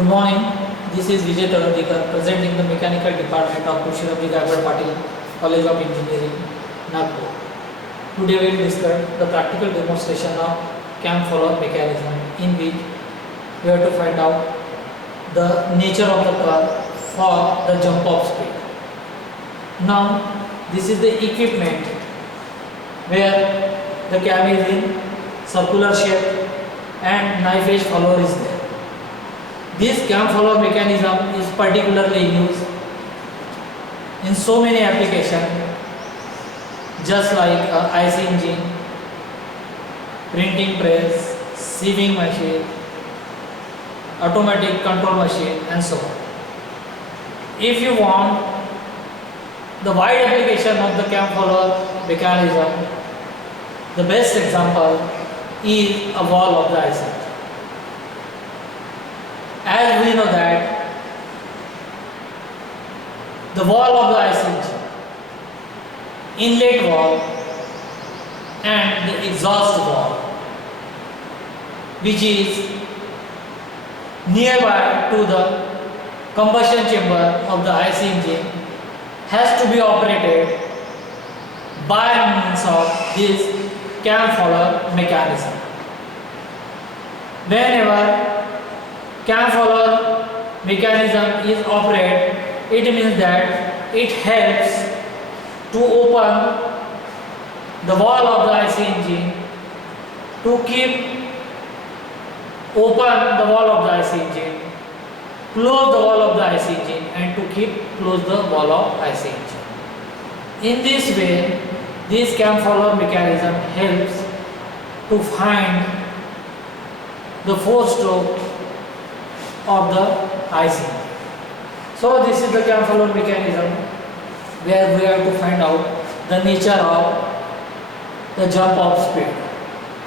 Good morning. This is Vijay Taradikar presenting the Mechanical Department of Pushirabji Gaikwad Patil College of Engineering, Nagpur. Today we will discuss the practical demonstration of cam follower mechanism in which we have to find out the nature of the car for the jump of speed. Now this is the equipment where the cam is in circular shape and knife edge follower is there. This cam follower mechanism is particularly used in so many applications, just like IC engine, printing press, sieving machine, automatic control machine and so on. If you want the wide application of the cam follower mechanism, the best example is a valve of the IC. As we know that the valve of the IC engine, inlet valve and the exhaust valve, which is nearby to the combustion chamber of the IC engine, has to be operated by means of this cam follower mechanism. Whenever cam follower mechanism is operated, it means that it helps to open the valve of the IC engine, to keep open the valve of the IC engine, close the valve of the IC engine, and to keep close the valve of IC engine. In this way, this cam follower mechanism helps to find the four-stroke of the IC. So this is the cam follower mechanism where we have to find out the nature of the jump of speed.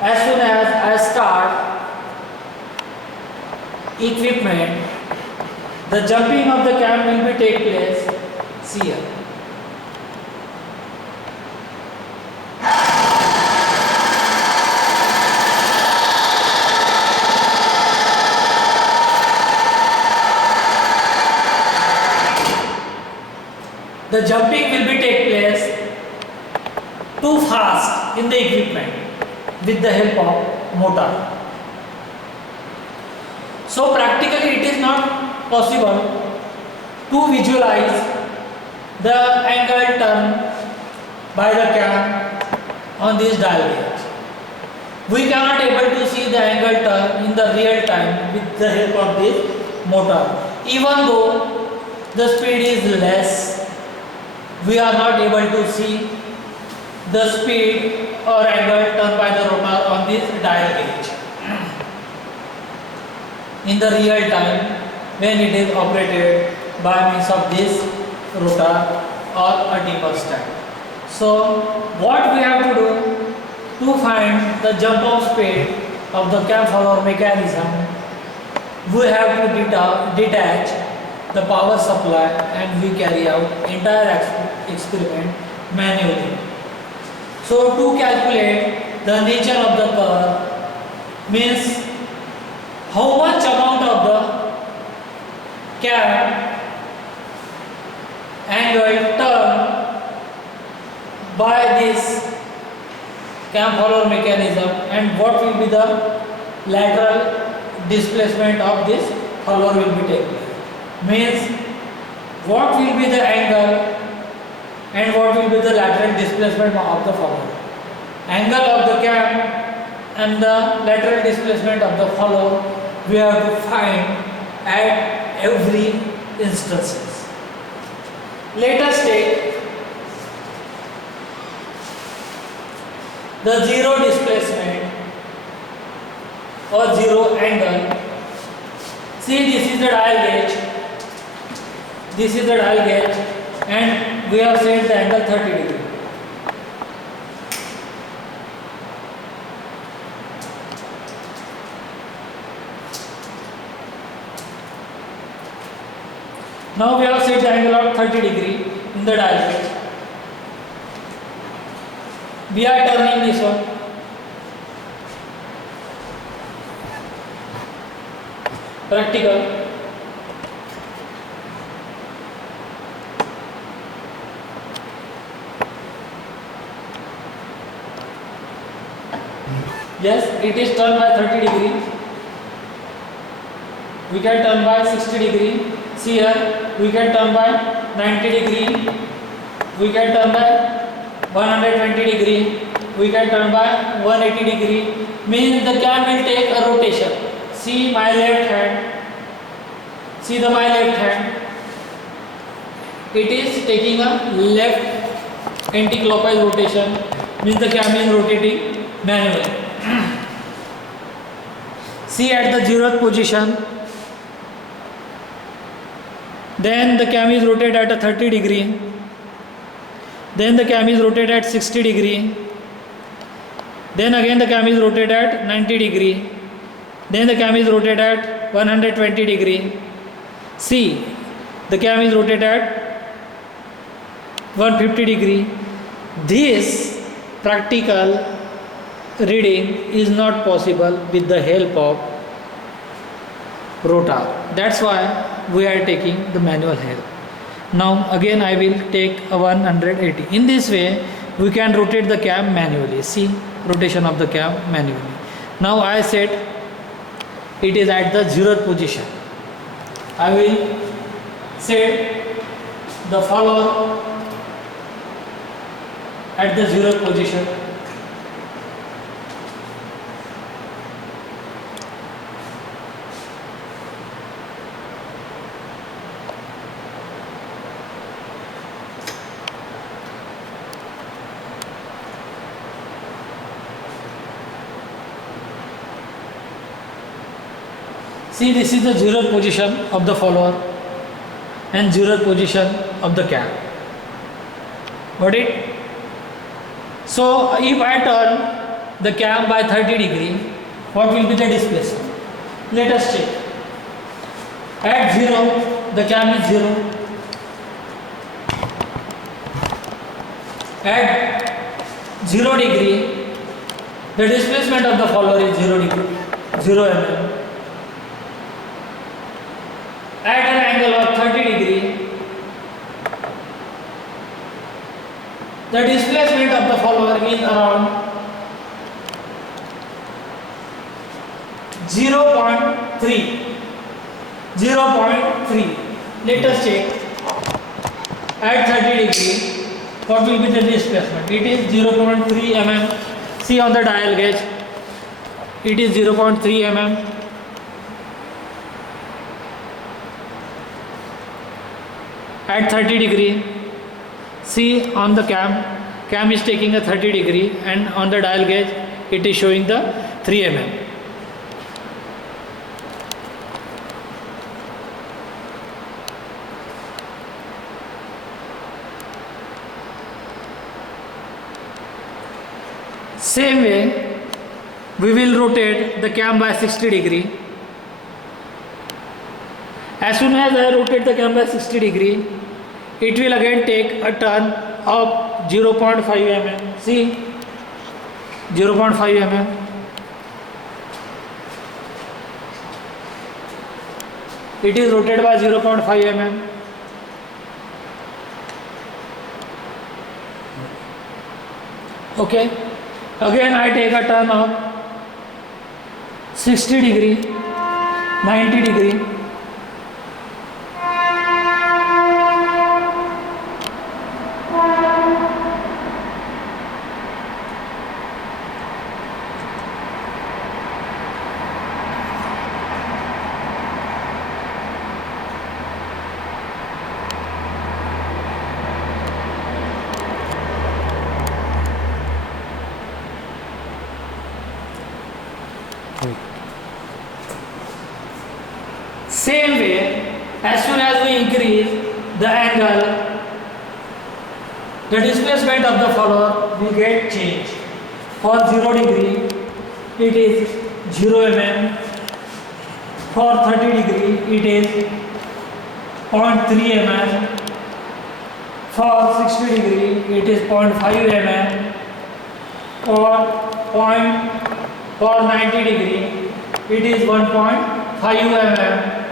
As soon as I start equipment, the jumping of the cam will be take place. See here. The jumping will be take place too fast in the equipment with the help of motor. So practically it is not possible to visualize the angle turn by the cam on this dial gauge. We cannot able to see the angle turn in the real time with the help of this motor. Even though the speed is less, we are not able to see the speed or angle turned by the rotor on this dial gauge in the real time when it is operated by means of this rotor or a dimmer stand. So what we have to do to find the jump of speed of the cam follower mechanism, we have to detach the power supply and we carry out entire experiment manually. So to calculate the nature of the curve means how much amount of the cam angle turn by this cam follower mechanism and what will be the lateral displacement of this follower will be taken. Means what will be the angle and what will be the lateral displacement of the follower. Angle of the cam and the lateral displacement of the follower we have to find at every instances. Let us take the zero displacement or zero angle. See, this is the dial gauge. This is the dial gauge and we have set the angle 30 degree. Now we have set the angle of 30 degree in the dial gauge. We are turning this one. Practical. Yes, it is turned by 30 degree. We can turn by 60 degree. See here, we can turn by 90 degree. We can turn by 120 degree. We can turn by 180 degree. Means the cam will take a rotation. See my left hand. See my left hand. It is taking a left anti-clockwise rotation. Means the cam is rotating manually. See at the 0th position. Then the cam is rotated at a 30 degree. Then the cam is rotated at 60 degree. Then again the cam is rotated at 90 degree. Then the cam is rotated at 120 degree. See, the cam is rotated at 150 degree. This practical reading is not possible with the help of rotor. That's why we are taking the manual help. Now again I will take a 180. In this way we can rotate the cam manually. See, rotation of the cam manually. Now I set it is at the 0th position. I will set the follower at the 0th position. See, this is the 0th position of the follower and 0th position of the cam. Got it? So if I turn the cam by 30 degree, what will be the displacement? Let us check. At 0, the cam is 0. At 0 degree, the displacement of the follower is 0 degree, 0 mm. At an angle of 30 degree, the displacement of the follower is around 0.3. 0.3. Let us check. At 30 degree, what will be the displacement? It is 0.3 mm. See on the dial gauge, it is 0.3 mm. At 30 degree, see on the cam is taking a 30 degree, and on the dial gauge it is showing the 3 mm. Same way we will rotate the cam by 60 degree. As soon as I rotate the cam by 60 degree, it will again take a turn of 0.5 mm. See, 0.5 mm. It is rotated by 0.5 mm. Okay. Again I take a turn of 60 degree, 90 degree. Same way, as soon as we increase the angle, the displacement of the follower will get changed. For 0 degree, it is 0 mm. For 30 degree, it is 0.3 mm. For 60 degree, it is 0.5 mm. For 90 degree, it is 1.5 mm.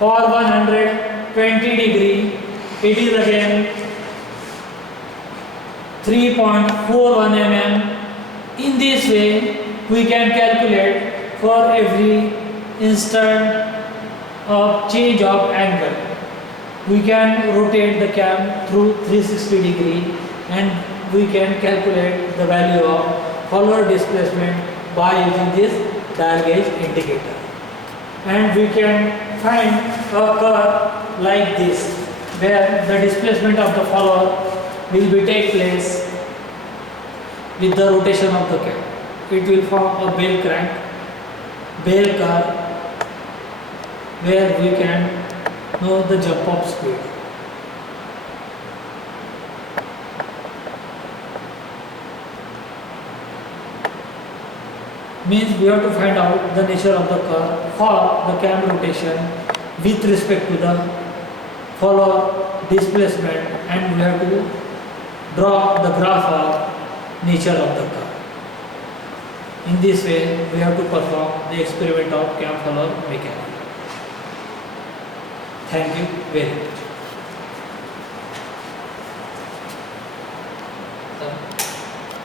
For 120 degree, it is again 3.41 mm. In this way, we can calculate for every instant of change of angle. We can rotate the cam through 360 degree and we can calculate the value of follower displacement by using this dial gauge indicator. And we can find a curve like this where the displacement of the follower will be take place with the rotation of the cam. It will form a bell crank, bell curve where we can know the jump of speed. Means we have to find out the nature of the curve for the cam rotation with respect to the follower displacement, and we have to draw the graph of nature of the curve. In this way, we have to perform the experiment of cam follower mechanics. Thank you very much.